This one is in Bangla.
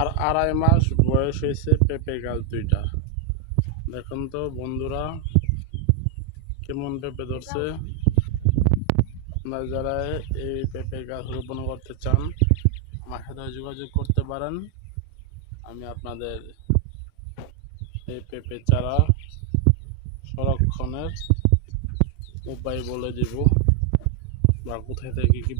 আর 2.5 মাস বয়স হয়েছে পেঁপে গাছ দুইটা। দেখুন তো বন্ধুরা কেমন পেঁপে ধরছে। আপনারা যারা এই পেঁপে গাছ রোপণ করতে চান আমার সাথে যোগাযোগ করতে পারেন। আমি আপনাদের এই পেঁপে চারা সংরক্ষণের উপায় বলে দিব বা কোথায় থেকে কি